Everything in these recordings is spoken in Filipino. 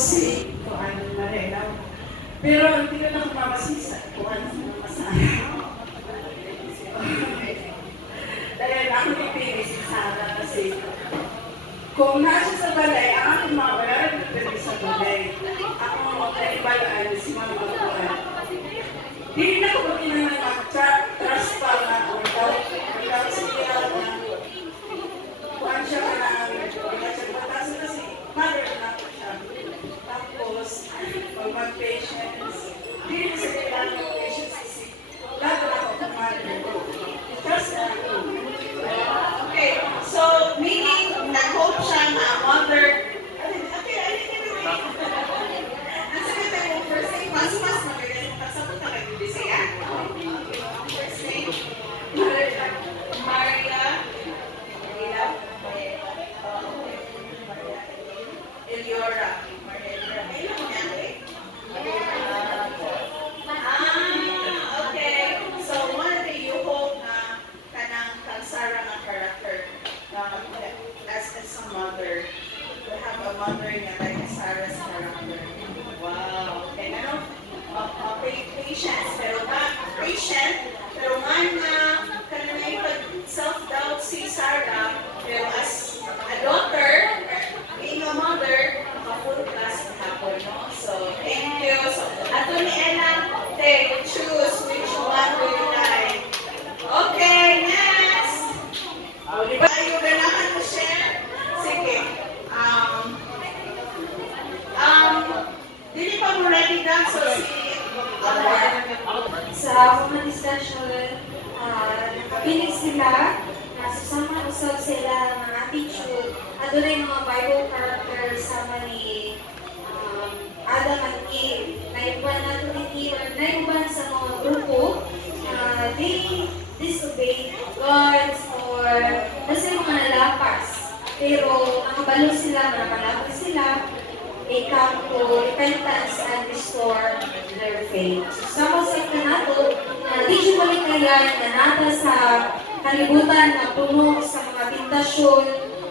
Kasi kung ano marenaw. Pero hindi ko na kumamasisa kung ano masaya. Dahil ako nipili si Sarah kasi kung nasa sa balay, ang aking mga bayaran nagpili sa balay. Ako mga kaibalaan si Mama Buwan. Hindi na ko pagkina ng trust pa nga ako. Without siya na kuhan siya ka na pagkasya kasi mother na ako siya. Tapos, pag mag-patience, hindi na sa kailangan ng patience kasi lahat na ako ng mother ko. Trust na ako. Okay, so meaning nag-hope siya na mother. Ang sabi tayo mo first name, mas magaling mo kasabot na nag-ibisaya. First name, Maria Eliora. Kailan mo niya, eh? Okay. So, one day you hope na kanang Sarah nga character as a mother. To have a mother nga like Sarah's character. Wow. Okay, ano? Patience. Pero nga kanang self-doubt si Sarah, pero as a daughter, being a mother, full class hapon, no? So, thank you. So, ato ni Ella, choose which one will you like. Okay, next! Ayaw ganahan mo share? Sige. Dili pa mo ready na, so si sa mga discussion, nakapinig sila, susama usap sila ng attitude, at doon ay mga Bible characters sama ni Adam at Eve. Naiuban natin ni Eve, or naiuban sa mga grupo, they disobeyed God or kasi mga nalapas. Pero nakabalo sila, nakalapas sila, they come to repentance and restore their faith. So, sama sa kanato, di siya malikayan na nata sa kalibutan na puno sa mga tentasyon,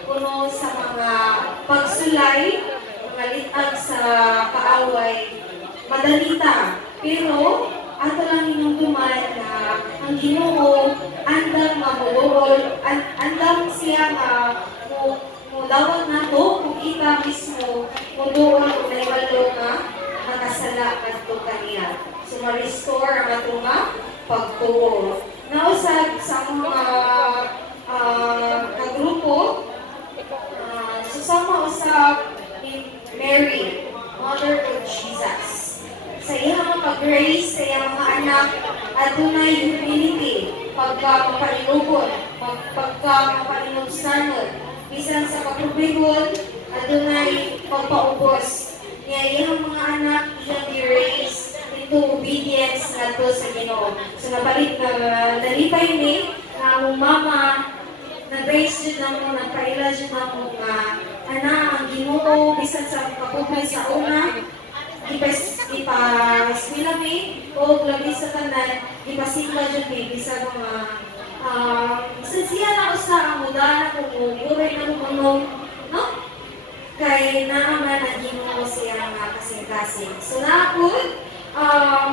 puno sa mga pagsulay, mga litag sa kaaway, madalita. Pero, ato lang hinungduman na ang Ginoo andang mamulol, andang siya dawat na to, kung kita mismo, muduwa kung naibalo ka, makasala at to kaniya. So, ma-restore ang atong pagtuo. Nausag sa mga kagrupo, susama usap ni Mary, Mother of Jesus. Sa iyang pag-grace, sa iyang mga anak, at tunay humility, pagka-mapalinubon, pagka-mapalinubsanod, bisan sa pagpubihon, adunay pagpaubos. Niya iyang mga anak, iyang i-raise into obedience nato sa Ginoo. So nabalik na nalipay ni na among mama, na-raise dyan na mo, nagpaila dyan na mo nga anak ang Ginoo, bisan sa kapugay sa una, ipa-eskwila mi, o labi sa tanan, ipasimba dyan mi, bisan mga siya na usa ang muda na kung uray na kumunong, no? Kay naaman ang Ginoo siya nga kasing-kasing. So naapod,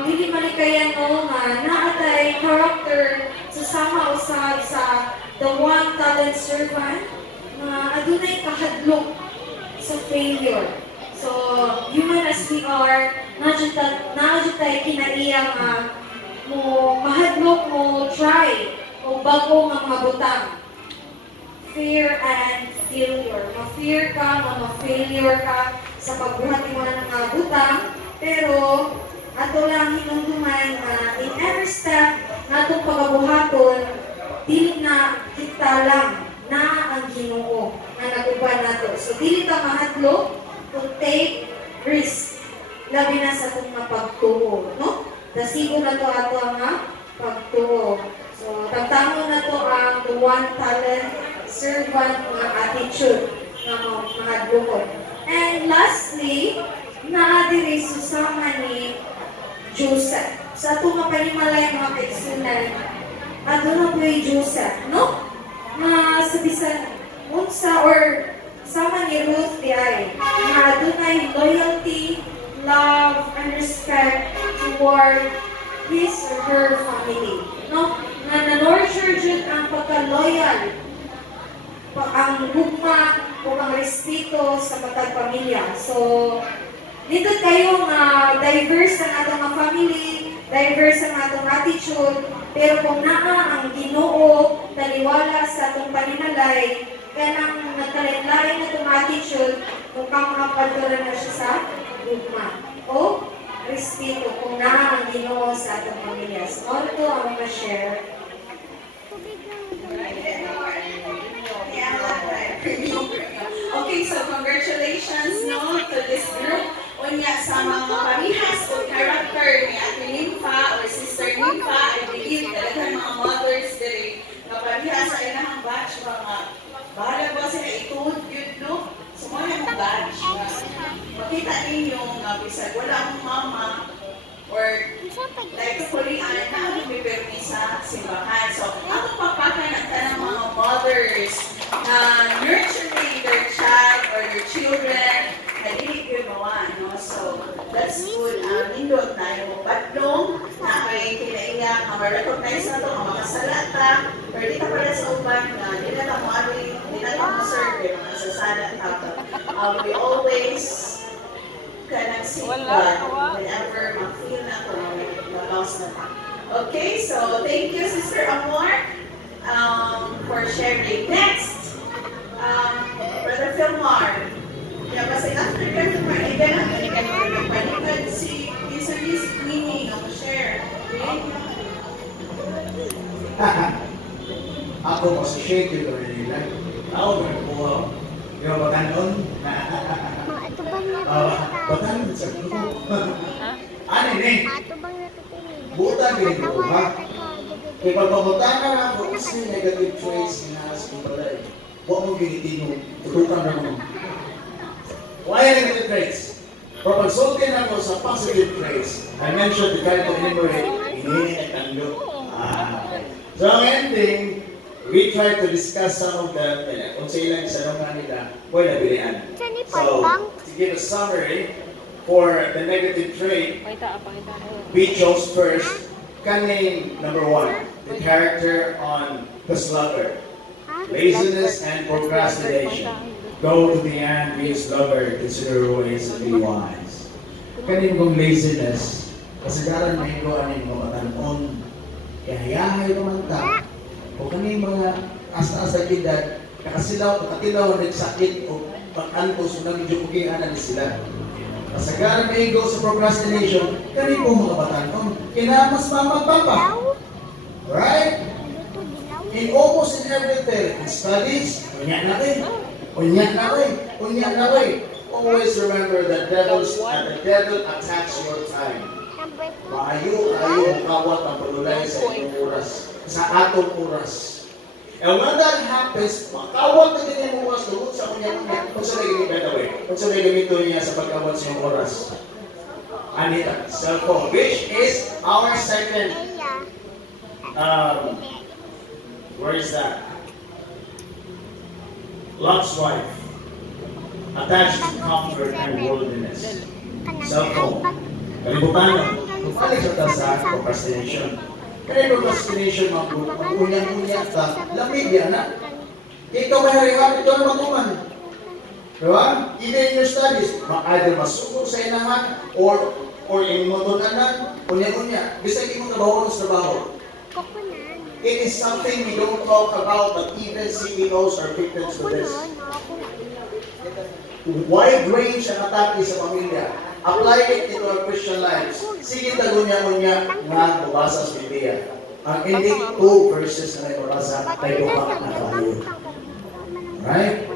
hindi malikayan no nga naatay character susama usa sa the one talent servant na adunay kahadlok sa failure. So, human as we are, na tayo kinaiya nga mo mahadlok mo try o bago nga mga butang. Fear and failure. Ma-fear ka, ma-failure ka sa pagbuhat mo ng mga butang, pero ato lang hinungduman in every step na itong pagabuhaton, dili na kita lang na ang Ginoo na nag-uban nato. So, dili ka mahadlok to take risk. Labi na sa itong pagtuo, no? Dasigo na to ato ang pagtuo. So, tagtamo na to ang the one talent servant mga attitude ng mga bukod. And lastly, naadiri susama ni Joseph. Sa itong mapanimalay mga kaigsunan, ato na po yung Joseph, no? Na sabisan, unsa or sama ni Ruth di ay, na adunay loyalty toward his or her family. No? Nga na-nurture dyan ang pagka-loyal, ang gugma o ang respeto sa matag pamilya. So, dito kayo nga diverse ang atong mga family, diverse ang atong attitude, pero kung naa ang Ginoo taliwala sa atong paninalay, kanang nagkalain-lain na itong attitude, kung kamapadura na siya sa gugma o respeto kung naa ang Ginoo sa atong pamilya. So, ito ang mga share. Okay, so congratulations no to this group. Unya sa mga parihas o character ni Ate Nympha or Sister Nympha, I believe talagang mga mothers diri na parihas sa ilang batch mga bahala ba sila ituod yun no? So mga yung batch na makita ninyo nga bisag wala akong mama or like kulian na may permi sa simbahan. So ako papakan ang tanang mga mothers na nurturing their child or their children na dili yun mawa, no? So that's good. Nindot na yung batlong na may kinaiya nga ma-recognize na ito, ang mga salata or di ka pala sa uban na di na lang di na lang ma-serve yung mga sasalata. We always kanang seek God whenever ma-feel na ito, ma-lost na ito. Okay, so thank you Sister Amor for sharing. Next, Brother Philmar. Yeah, kasi after Brother Philmar, ay ganang nagpanikan si Miss Queenie na share. Ako masashake yun na nila. Ako ba po? Yung bakanon? Bakanon sa grupo. Ano eh? Buta din ko, ha? Kaya pagpabutan na ako, kasi negative traits na sa pala eh. Huwag mo ginitin tutukan na mo. Why negative traits? Pagpagsultin ako sa positive traits, I mentioned the kind of enumerate, inini at tanglo. So ang ending, we try to discuss some of them, kung sa ilang sanungan nila, wala bilian. So, to give a summary, for the negative trait, we chose first, kaning number 1, the character on the slugger. Laziness and procrastination. Go to the end, be a sluggard, consider ways and be wise. Kaning kong laziness, kasagaran na ito aning mga tanon, kahayahay naman ta, o kaning mga asta-asta edad, nakatilaw, nagsakit, o pag-antos, o nang-jukukihan na sila. Kasagaran na ito sa procrastination, kaning kong mga batanon, kinamas mamagpapa. Right? In almost in everything, in studies, unyak na rin. Always remember that the devil attacks your time. Maayo kawat ang pagulay sa inyong oras, sa atong oras. And when that happens, makawat na din yung oras, lugod sa kunya-kunya. Kung sa naging by the way, kung sa naging ito niya sa pagkawat sa inyong oras. Anita, cellphone, which is our second, where is that? Lot's wife, attached to comfort and worldliness. Cellphone. Kalibutan, balik sa sa procrastination. Kaya procrastination, mag-unyang-unyang ka, lamig yan na. Ikaw may harihan, ito na matuman. Diba? Even in your studies, either masugod sa inahan, or in motonanan, unya-unya. Bisag imong trabaho sa trabaho. It is something we don't talk about, but even CEOs are victims to this. Wide range ang atake sa pamilya. Apply it into our Christian lives. Sige tagunya-unya nga mabasa sa Biblia. Ang ending 2 verses na nabasa ay duha na tayo. Right?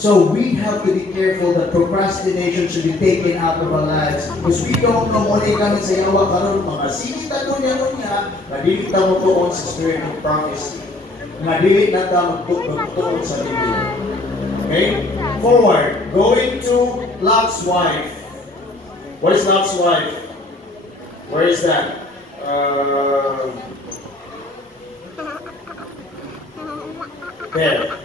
So we have to be careful that procrastination should be taken out of our lives because we don't know what kami sa yawa karon mga sige tagunya-unya madili ta mo tuon sa spirit of prophecy. Madili na ta magtuon sa Biblia. Okay? Forward. Going to Lot's wife. What is Lot's wife? Where is that? There.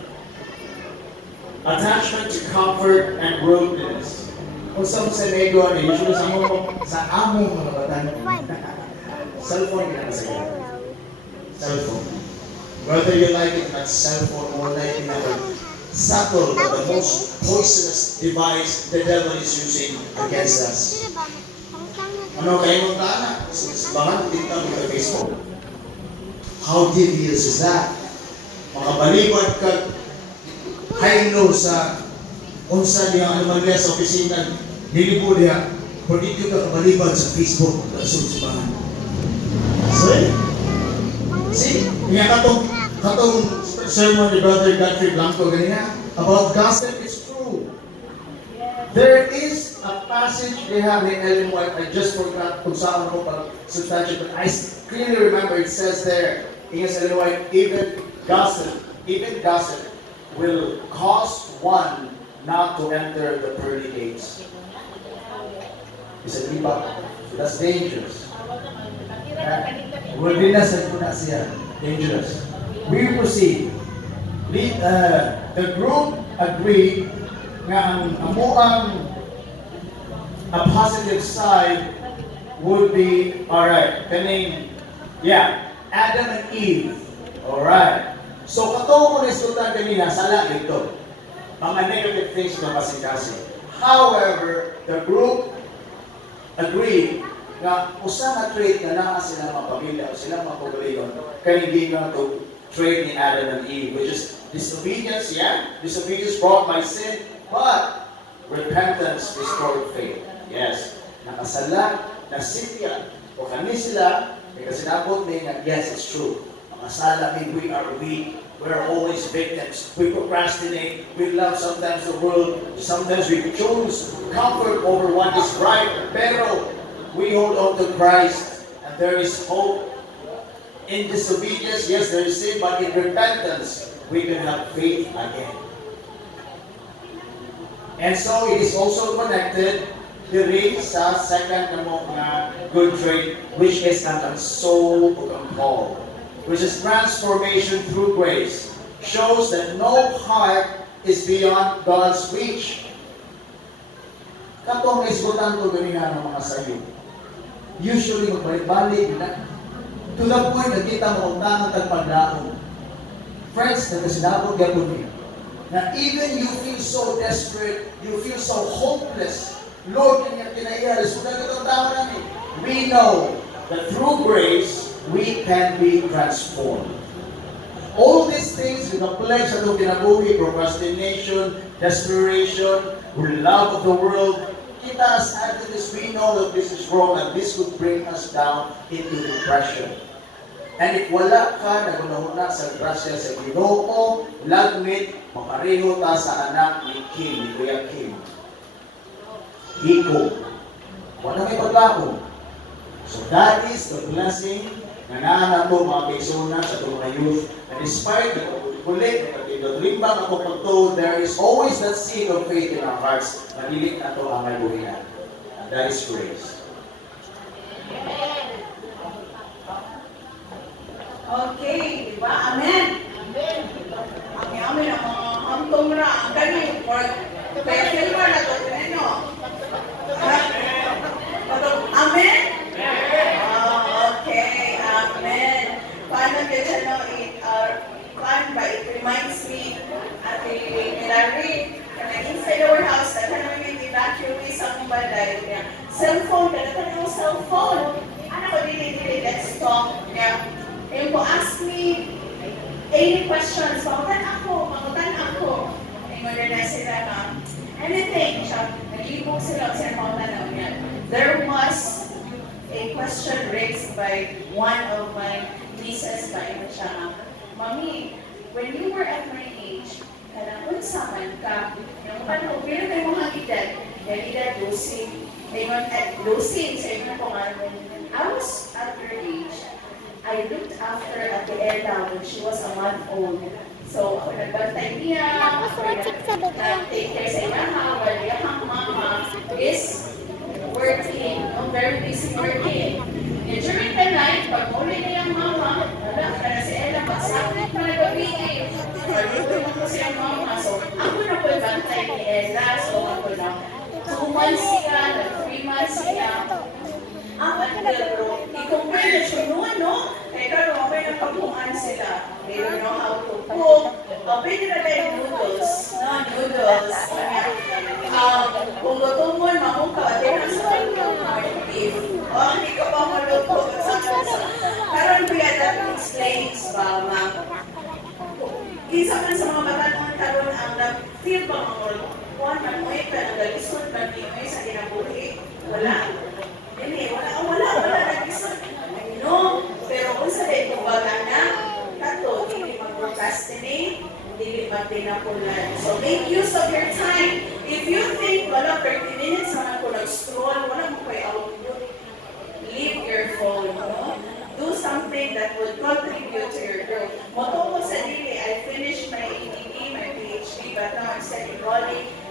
Attachment to comfort and worldliness. Kung sa medyo, usually sa among mga batan. Cellphone na kasi. Cellphone. Whether you like it, not cellphone or like it, subtle, but the most poisonous device the devil is using against us. Ano kayo mong taana? Bakit kita mo sa Facebook? How devious is that? Makabalibad ka haylo sa unsa niya ano man sa opisina nilibo niya kung dito ka kabalibad sa Facebook susubahan. See? Nga katong sermon ni Brother Godfrey Blanco ganina about gossip is true. There is a passage they have in Ellen White. I just forgot kung saan ko para substantial, but I clearly remember it says there in Ellen White, even gossip will cause one not to enter the pearly gates. It's a riba. So that's dangerous. Worldliness and siya. Dangerous. We proceed. The group agreed nga ang amuang a positive side would be, alright, Adam and Eve. Alright. So katong ko resulta kanina, sala dito. Mga negative things na kasi. However, the group agreed na usa na trait na naa sila mga pamilya o sila mga pagaliyon kaya hindi nga to trait ni Adam and Eve, which is disobedience, disobedience brought by sin, but repentance restored faith. Yes, nakasala, nasipya, o kami sila, kasi nabot na yes, it's true. Makasala, we are weak, we're always victims, we procrastinate, we love sometimes the world, sometimes we choose comfort over what is right, pero we hold on to Christ, and there is hope. In disobedience, yes, there is sin, but in repentance, we can have faith again. And so, it is also connected diri sa second na good trait, which is ang soul of Paul, which is transformation through grace, shows that no heart is beyond God's reach. Katong isbutan to ganina ng mga sayo. Usually, magbalik-balik na. To the point na kita mo ang tagpaglaon. Friends, nagkasinabot gapon niya. Na even you feel so desperate, you feel so hopeless, Lord, kanya kinaiya, resulta ka itong tao namin. We know that through grace, we can be transformed. All these things, with the pledge sa itong kinabuhi, procrastination, desperation, love of the world, kita as Adventists, we know that this is wrong and this would bring us down into depression. And if wala ka, nagunahuna sa grasya sa Ginoo, lagmit, makareho ta sa anak ni Kim, ni Kuya Kim. Hiko. Wala may paglaho. So that is the blessing na naanato mga persona sa mga youth. And despite the kulit, the limbang ako pagto, there is always that seed of faith in our hearts na dilit na ito ang maluhinan. And that is grace. Okay, di ba? Amen. Amen ang mga hantong ra. Ang ganyan, kaya silver na ito, nyo. Amen? Okay, amen. Paano kita no, it reminds me at the Hillary, inside our house, that kami evacuate sa akong balay. Cellphone, dala yung cellphone. Ano ko, dili, let's talk. If you ask me any questions, makutan ako. Ay, na sila na, anything, nag-ibog sila sa makutan na niya. There was a question raised by one of my nieces by siya, Mami, when you were at my age, kanang saman ka, yung ano, pero tayo mga edad, Lucy, sa inyo ko nga, when I was at her age, I looked after at the Ella when she was a month old. So, ako nagbantay niya, take care sa iyaha, while iyahang mama is working, very busy working. And during the night, pag muli na yung mama, wala ka na si Ella, magsakit na nagabigay. Pag-ibig ko siya mama. So, ako na po bantay ni Ella. So, ako na 2 months sila. They don't know how to cook. Pwede na ba yung noodles? No, noodles. Kung gutom mo, mamuka, di na sa beef. Hindi ka pa maluto. Karon kuya, that explains ba, ma'am? Kinsa man sa mga bata karon ang nag-feel ba mga kuwan, namuhay ka, nag-alisod, nag-imuhay sa kinabuhi? Wala. Hindi, wala nag-isod. No, pero kung sa dito ba na, kato, hindi mag-procrastinate, hindi mag-tinapulan. So, make use of your time. If you think, wala, 30 minutes na ako nag-stroll, wala mo kayo output, leave your phone, no? Do something that would contribute to your growth. Moto ko sa dili, I finished my EDD, my PhD, but now I'm studying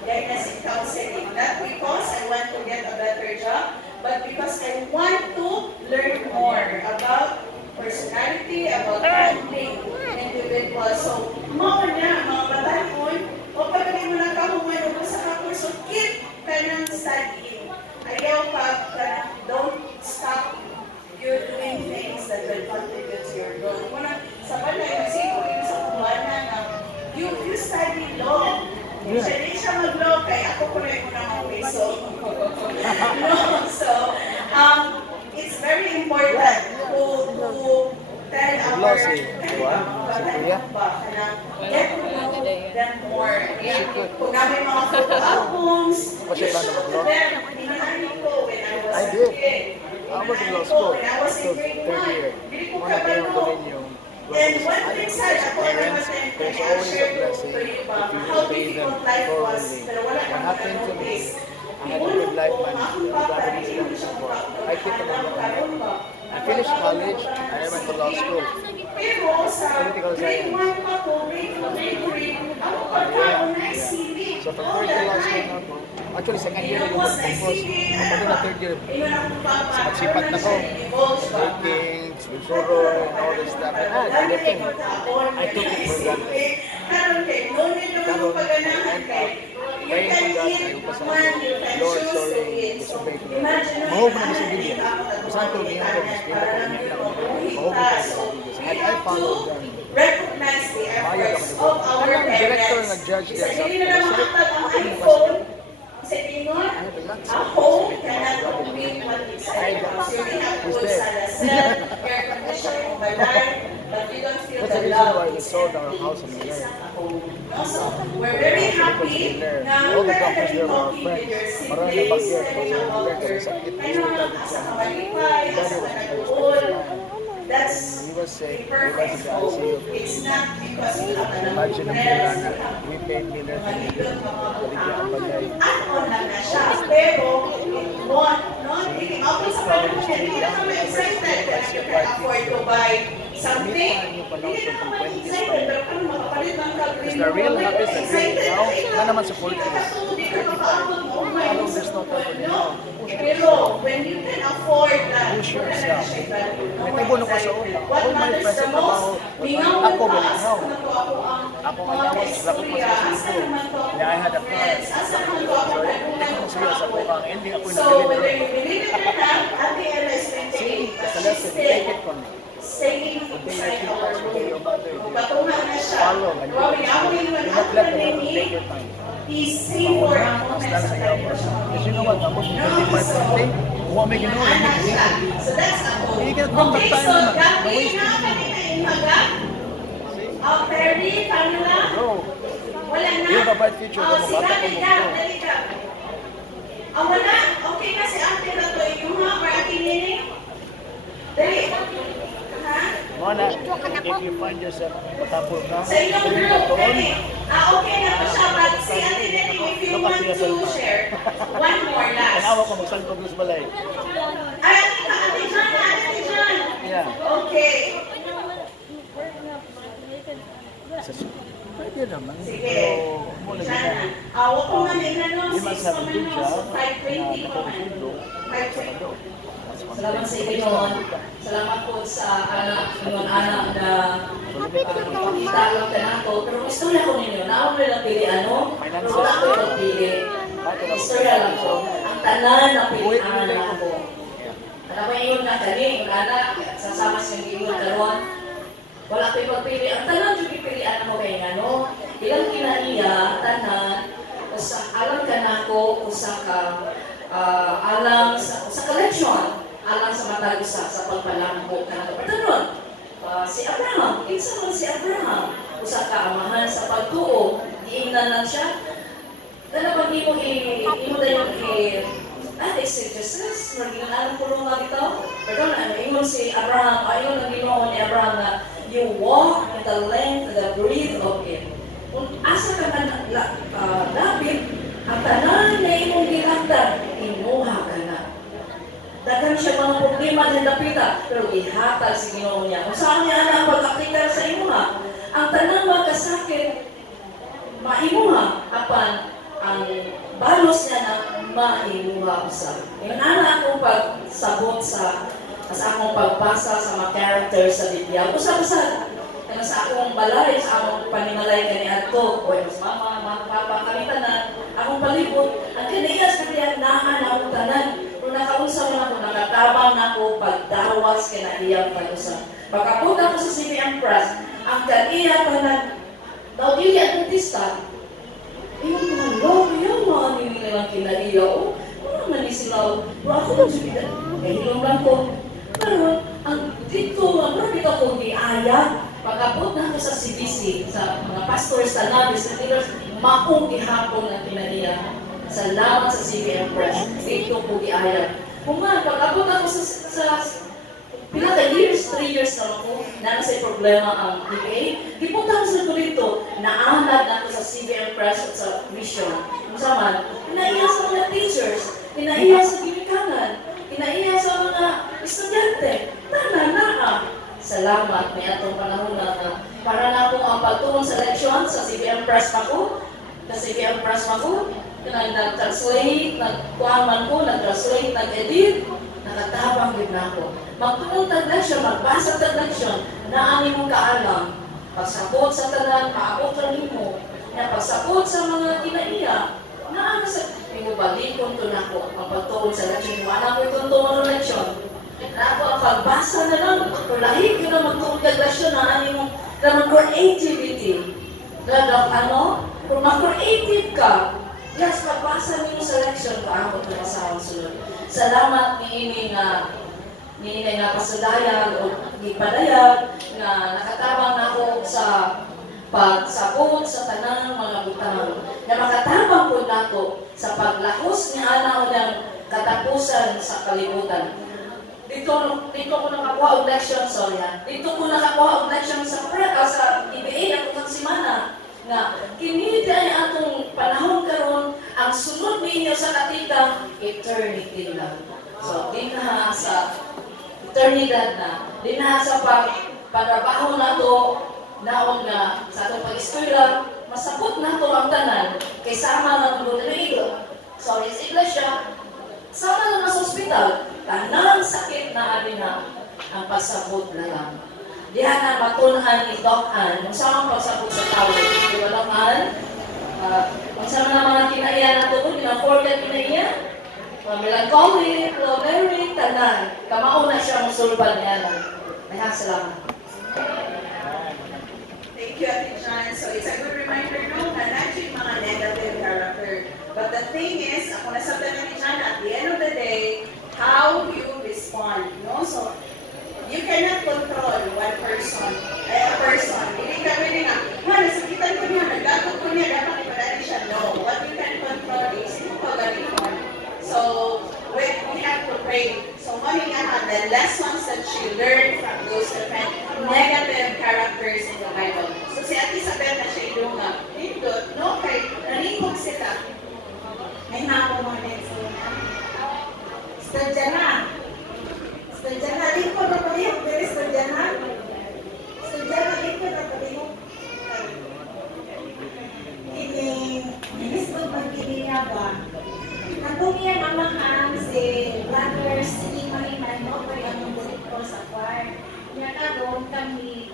diagnostic counseling. Not because I want to get a better job, but because I want to learn more about personality, about handling individuals. So, mga bataan, o pagkali mo na kahuman o sa kakurso, keep ka ng studying. Ayaw pa, don't stop. You're doing things that will contribute to your growth. Sa balay, nasipo yun sa kubanan na you study law. Siya mag-law, kaya ako ko rin muna ng piso. No, so, it's very important to tell our get to know them more. Kung namin mga photo albums, you show them. Dinananin ko when I was a kid. I was in law school. When I was in grade 1, hindi ko kabalo. And one thing said, ako naman din, I shared to you how difficult life was, pero wala kang notice. I had a good life, man. I keep it on. I finished college and I went to law school. Pero sa grade 1 pa ko, grade 3, ako pa ako na CV. So from third year law school na ako, actually second year na yung tapos, kapag na third year, magsipat na ko. Working, sponsoro, and all this stuff. And everything. I took it for granted. Karon no need mo paganahan kay. You can eat one, you can choose to eat. Mahog na sa video. Saan ko niya ko mas kita ko niya na mahog na sa videos. And I followed them. Recognize the efforts of our Director parents. nag-judge Isa their hindi na makapag ang iPhone. Sa tingin, a home cannot compete what it's like. So we have to put salasal, air conditioning, balan, but we don't feel That's the the reason why love. we sold our house in It's there. not a home. Also, we're very happy na All the doctors you're there were our talking with your friends. Marami na siblings, backyard. telling about Kasi your sakit na ano, asa ka malipay, asa ka nag-uol. That's He was sick. He was in the perfect home. ICU. It's not because you have an Imagine ang illness, pila na you have we paid dinner for Malilot, dinner. mga Baligyan ang bagay. ano lang na siya, pero want, no? Hindi ako sa panahon niya, hindi na kami excited that you can afford to buy something. Hindi na kami excited, pero kung makapalit ng Because the real happiness that we now, na naman sa 40s. There's no time for now. Pero when you can afford that, Push yourself. May May tibuno ka sa una. All my friends sa trabaho, ako malinaw. Ako malinaw sa kuya. Yeah, I had a car. So, hindi ko siya sa bukang. Hindi ako So, whether you believe it or not, Ate Ella is maintaining See, that the she's lesson, take it still from me. staying inside our room. Patungan na siya. Follow. And Grabe, ako yung do not let the devil take nag-upload your time. He's staying for a Mauna, moment hasta sa sa kanya. yawa. Because you know what? Ako, 25 something. Huwag may ginawa. Anak siya. So that's ako. You can bring back Okay, time so naman. Gabby No-waste na time. kanina imaga. Perry, Pamela. Bro, Wala na. you have a bright future. Oh, Kung si bata Gabby ko mo Gab, bro. dali Gab. Wala. Okay na si Ate na to. Yung ha, or Ate Nini. Dali. Ha? Mona, if you find yourself patapos ka, Sa inyong tuloy ka group, doon. dali. Okay na to siya. But si Ate Nini, if you want to share, one more last. Tanawa ko, magsalpag sa balay. Ay, Ate John, Ate John. Yeah. Okay. Pwede naman. Sige. Pero, muna din na. Awa ko man inanong, Di 6 man sabi din siya, so 520 na ko man. nakausundo. 520. Salamat sa Panginoon. Salamat po sa anak na makita lang ka na ako. Pero istorya ko ninyo, na ako nila pili ano, pero wala ko nila pili. Istorya lang ko. Ang tanan na pilihan na ako. Alam mo yun na kani, yung anak, sasama sa yung karon. Wala ko'y pagpili. Ang tanan yung pipilian mo kay ano. Ilang kinaiya, tanan, alam ka na ko, alang sa collection, alang sa matag sa pagpalambo ka na ko. Patanon, si Abraham, kinsa man si Abraham, usa ka amahan sa pagtuo, giingnan lang siya. Dala pag imo dayon exegesis, naging alam ko nga bitaw. Pardon, ingon si Abraham, ayon ang Ginoo ni Abraham na you walk in the length, the breadth of it. Kung asa ka na David, ang tanan na imong gilagdan, imuha ka na. Dagan siya mga problema ng dapita, pero ihatag si Ginoo niya. Kung saan niya ang pagkakita sa imuha, ang tanan magkasakit, maimuha, apan ang balos niya na maimuha usap. Yung akong pagsabot sa akong pagbasa sa mga characters sa Biblia, usap-usap. Kaya sa akong balay, sa akong panimalay kani Adto, o mas mama, mga papa, kami tanan, akong palibot, ang kiniyas kaniya nahan akong tanan. Kung nakausap na ako, nakatabang na ako, pagdawas kaya iyang pag-usap. Pagkapunta ko sa CBM Press, ang kaniya tanan, daw di Adventista, yung mga love, yung mga nilang kinaiya, o, ano man sila, o ako lang siya, kahilong lang ko. Pero, dito ko giaya, pag-abot na ako sa CBC, sa mga pastors, sa nabis, sa leaders, maong gihapon na kinaiya. Salamat sa CBM Press, dito ko giaya. Kung nga, pag-abot ako sa pila ka years, 3 years na ako, na nasa problema ang DPA. Dipunta ko sa dito, naanad na ako sa CBM Press at sa mission. Kung saan, kinaiya sa mga teachers, kinaiya sa ginikanan, kinaiya sa mga estudyante. Tana. Salamat, may atong panahon na para na akong ang pagtuon sa leksyon sa CBM Press ako, nag-translate, nag-kuhaman ko, nag-translate, nag-edit, nakatabang din na ako. Magtuon tag-leksyon, magbasa tag-leksyon, naani mong kaalam. Pagsabot sa tanan, maabot lang mo. Pagsabot sa mga kinaiya, naano sa pinubalikon to na ako, ang pagtuon sa leksyon. Wala ko itong tuon ng leksyon. Na ako ang pagbasa na lang, pero lahig ko na magtuon tag-leksyon, naani mong creativity. Kung mag-creative ka, yes, pagbasa niyo sa leksyon, paano ko masawang sunod. Salamat ni ini nga pasadayag o gipadayag nga nakatabang na ako sa pagsabot sa tanang mga butang. Na makatabang po na ako sa paglahos ni Ana ng katapusan sa kalibutan. Dito ko nakakuha og leksyon, Dito ko nakakuha og leksyon sa EBA ako kang simana. Nga, kini ay atong panahon karon ang sunod ninyo sa katika, eternity lang. So, din na sa eternidad na, din na sa pagtrabaho na to, naon nga sa atong pag-istorya, masabot na to ang tanan, kay sama na ng ilo. So, sa iglesia, sama na sa ospital, tanang sakit na alin na ang pagsabot na lang. Diyan na matunhan itokan, kung saan pagsabot sa tao, di ba lang kung saan na mga kinaiya na ito, di na forget kinaiya, mga melancholic, loveric, tanan, kamauna siya mong sulban niya lang. Maha, salamat. Thank you, Ate John. So it's a good reminder, no, na natin mga negative character. But the thing is, ako nasabtan na ni John, at the end of the day, how you respond, no? So, you cannot control one person, a person. Hindi ka pwede nga, nasakitan ko niya, nagkakot ko niya, dapat ipadali siya. No, what you can control is yung pag-alipon. So, we have to pray. So, money nga, the lessons that she learned from those different negative characters in the Bible. So, si Ate Isabel na siya yung hindot, no? Kay nalipog sila. May hapon mga next. Studya na. Studya din po na palihog, pero studya na. Studya na din po na palihog. Inis po pag-ibigay ba? Natungyan ang mahal si Brother Steve Mariman, no? Pero ang direktor sa choir. Niya karoon kami,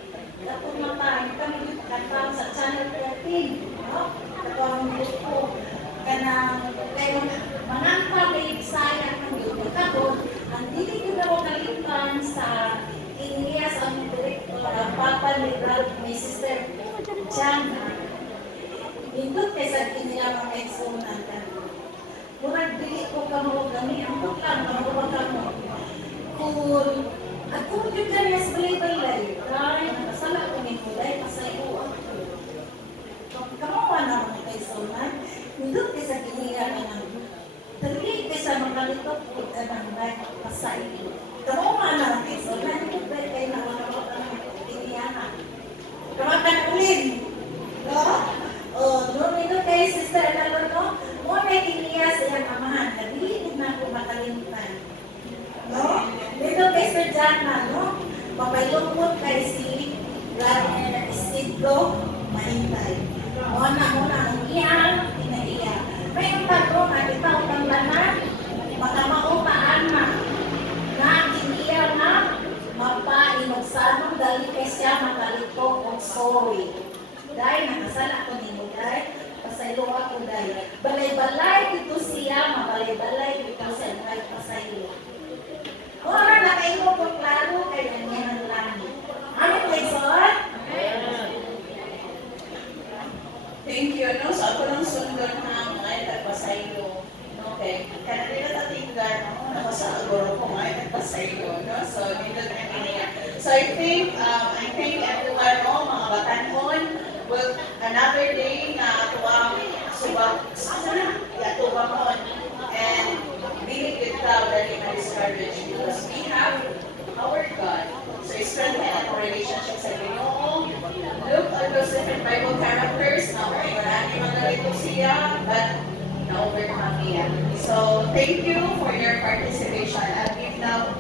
kami katawag sa Channel 13, no? Katawag ko. Kanang, kayo, manangpa may sayang ng YouTube karoon. Ang dili ko na kalimutan sa Inyas ang direktor, ang Papa ni pasay. Kamu mana so nanti kayak nama ini anak. Kemakan ulin, no? No itu kayak sister ada no. Mo may kiniya sa iyang amahan, nabilin na ako makalimutan. No? Dito kay Sir Jana, no? Papayungkot kay si Isidro Mahintay. Muna ang iyang kinaiya. May ang bago nga, itaw kang laman, makamautaan na. Na kiniya na, mapainog sanong dali kay siya makalito kong sorry. Dahil nakasala ko ni mo, dahil pasaylo ako dahil. Balay-balay dito siya, mabalay-balay dito siya, dahil pasaylo. Kung ano na kayo po klaro, kaya niya ng langit. Ano po ison? Thank you, no? So, ako lang sundan na mga tagpasaylo. Okay. Kaya nila tatinggan, no? Nakasaguro ko mga tagpasaylo, no? So, dito na kiniya. So, I think everyone, no? Mga batanon, will another day na tuwang subang, yatubang on, and really good crowd that you can discourage because we have our God. So, strengthen our relationship sa Ginoo. Look at those different Bible characters. Now, marami mga siya, but na-overcome niya. So, thank you for your participation. I'll give now